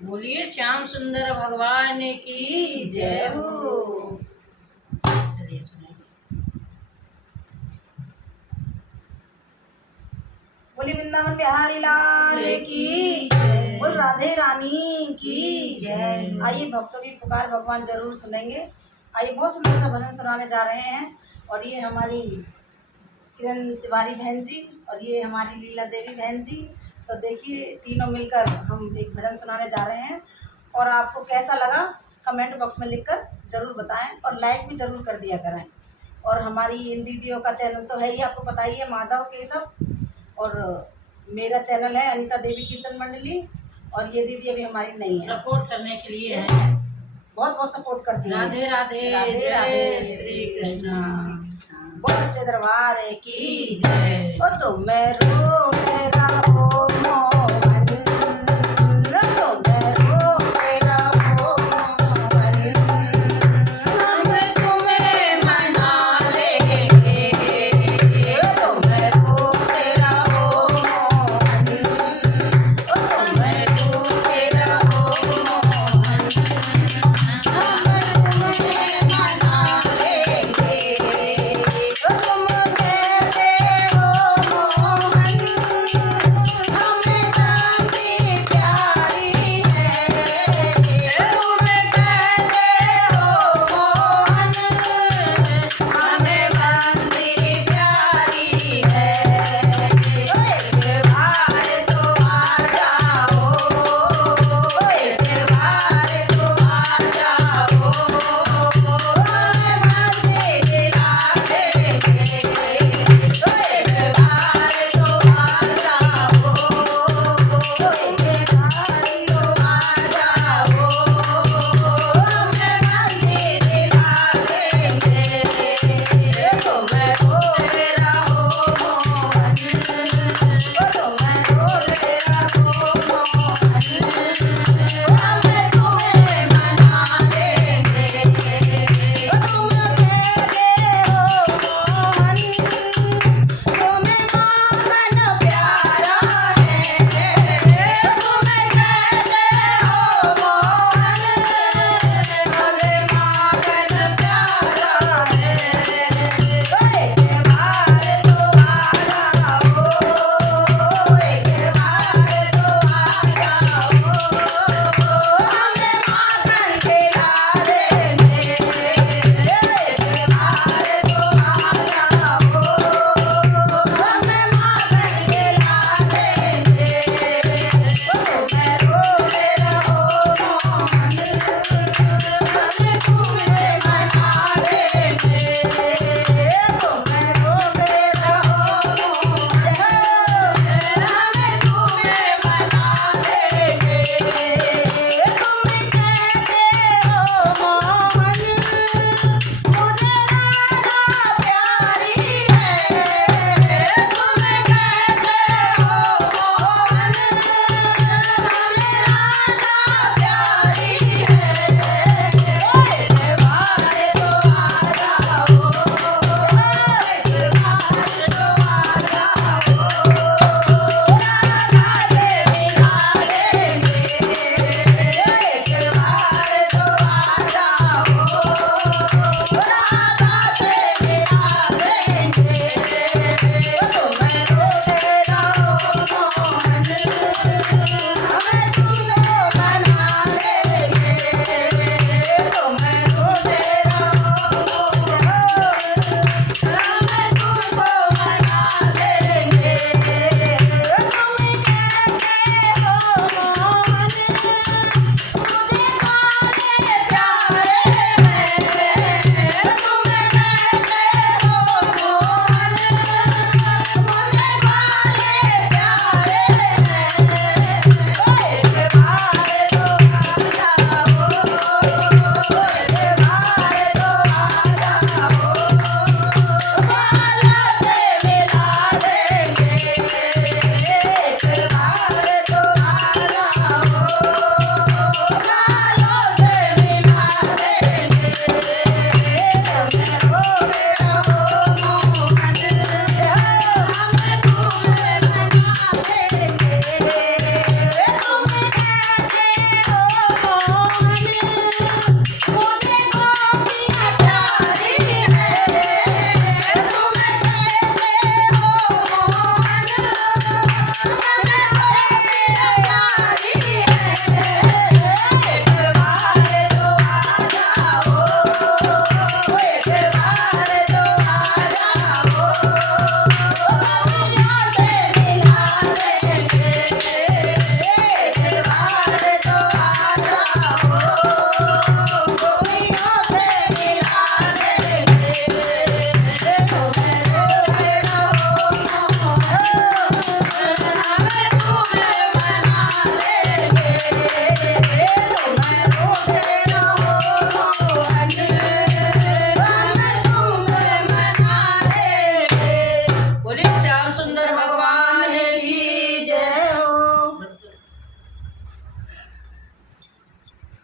बोलिए श्याम सुंदर भगवान की जय हो। चलिए सुनाइए। बोली वृंदावन बिहारी लाल की जय, बोल राधे रानी की जय। आइए भक्तों की पुकार भगवान जरूर सुनेंगे। आइए बहुत सुंदर सा भजन सुनाने जा रहे हैं। और ये हमारी किरण तिवारी बहन जी और ये हमारी लीला देवी बहन जी। तो देखिए तीनों मिलकर हम एक भजन सुनाने जा रहे हैं। और आपको कैसा लगा कमेंट बॉक्स में लिखकर ज़रूर बताएं और लाइक भी ज़रूर कर दिया करें। और हमारी इन दीदियों का चैनल तो है ही, आपको पता ही है, माधव केशव। और मेरा चैनल है अनीता देवी कीर्तन मंडली। और ये दीदी अभी हमारी नहीं है, सपोर्ट करने के लिए है। बहुत बहुत सपोर्ट करती है। राधे राधे राधे राधे श्री कृष्ण। बहुत अच्छे दरबार है की जय। ओ तुम रो रहो